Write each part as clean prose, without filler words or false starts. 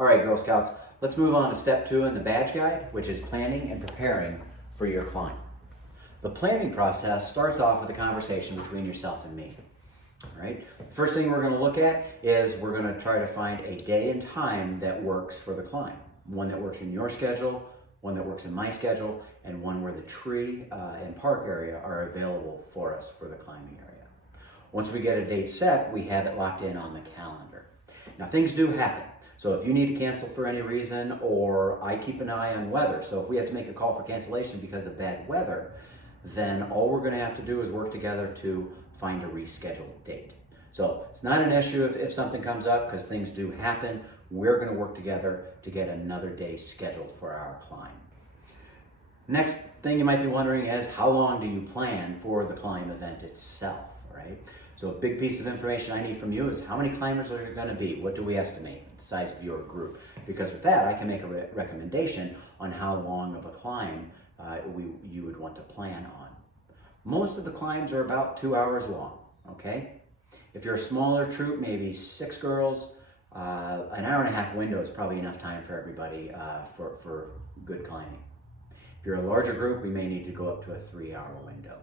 All right, Girl Scouts, let's move on to step 2 in the badge guide, which is planning and preparing for your climb. The planning process starts off with a conversation between yourself and me. All right. The first thing we're going to look at is we're going to try to find a day and time that works for the climb. One that works in your schedule, one that works in my schedule, and one where the tree and park area are available for us for the climbing area. Once we get a date set, we have it locked in on the calendar. Now, things do happen. So if you need to cancel for any reason, or I keep an eye on weather. So if we have to make a call for cancellation because of bad weather, then all we're going to have to do is work together to find a rescheduled date. So it's not an issue if something comes up, because things do happen. We're going to work together to get another day scheduled for our climb. Next thing you might be wondering is, how long do you plan for the climb event itself, right? So a big piece of information I need from you is, how many climbers are there going to be? What do we estimate, the size of your group? Because with that, I can make a recommendation on how long of a climb you would want to plan on. Most of the climbs are about 2 hours long, okay? If you're a smaller troop, maybe 6 girls, an hour and a half window is probably enough time for everybody for good climbing. If you're a larger group, we may need to go up to a 3-hour window.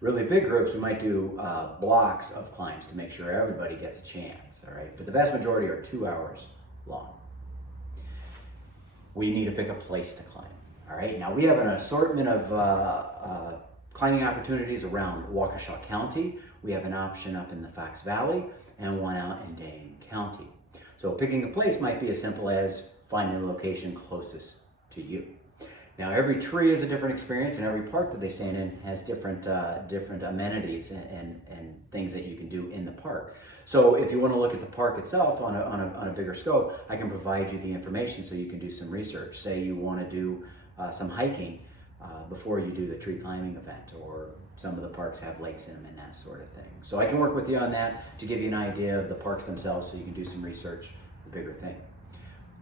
Really big groups, we might do blocks of climbs to make sure everybody gets a chance, all right? But the vast majority are 2 hours long. We need to pick a place to climb, all right? Now, we have an assortment of climbing opportunities around Waukesha County. We have an option up in the Fox Valley and one out in Dane County. So picking a place might be as simple as finding the location closest to you. Now, every tree is a different experience, and every park that they stand in has different amenities and things that you can do in the park. So if you want to look at the park itself on a bigger scope, I can provide you the information so you can do some research. Say you want to do some hiking before you do the tree climbing event, or some of the parks have lakes in them and that sort of thing. So I can work with you on that to give you an idea of the parks themselves so you can do some research, the bigger thing.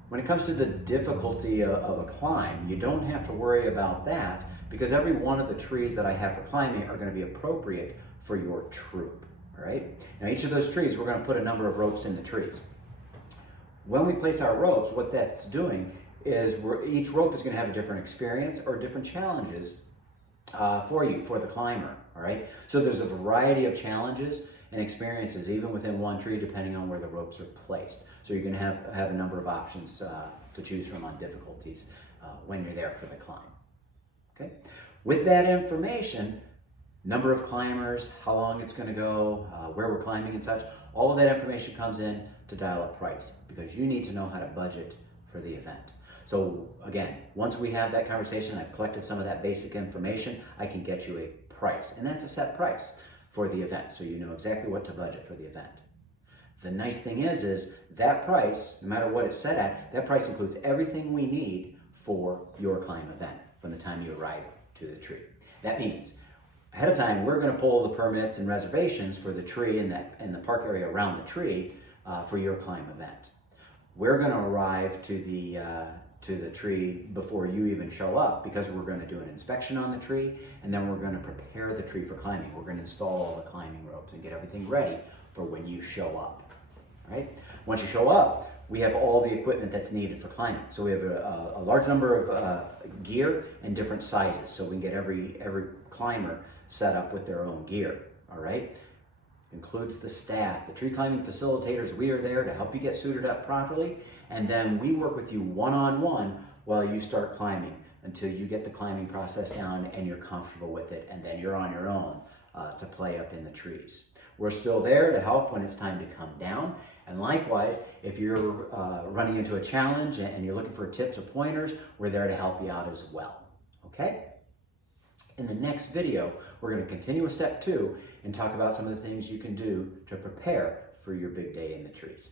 When it comes to the difficulty of a climb, you don't have to worry about that, because every one of the trees that I have for climbing are going to be appropriate for your troop, all right? Now, each of those trees, we're going to put a number of ropes in the trees. When we place our ropes, what that's doing is each rope is going to have a different experience or different challenges for you, for the climber, all right? So there's a variety of challenges and experiences even within one tree, depending on where the ropes are placed. So you're going to have a number of options to choose from on difficulties when you're there for the climb. Okay. With that information, number of climbers, how long it's going to go, where we're climbing and such, all of that information comes in to dial up price, because you need to know how to budget for the event. So again, once we have that conversation, I've collected some of that basic information, I can get you a price, and that's a set price for the event, so you know exactly what to budget for the event. The nice thing is that price, no matter what it's set at, that price includes everything we need for your climb event from the time you arrive to the tree. That means ahead of time, we're going to pull the permits and reservations for the tree and the park area around the tree for your climb event. We're going to arrive to the tree before you even show up, because we're going to do an inspection on the tree, and then we're going to prepare the tree for climbing. We're going to install all the climbing ropes and get everything ready for when you show up. Right? Once you show up, we have all the equipment that's needed for climbing. So we have a large number of gear and different sizes, so we can get every climber set up with their own gear. All right? Includes the staff, the tree climbing facilitators. We are there to help you get suited up properly, and then we work with you one-on-one while you start climbing until you get the climbing process down and you're comfortable with it, and then you're on your own to play up in the trees. We're still there to help when it's time to come down, and likewise, if you're running into a challenge and you're looking for tips or pointers, we're there to help you out as well, okay? In the next video, we're going to continue with step 2 and talk about some of the things you can do to prepare for your big day in the trees.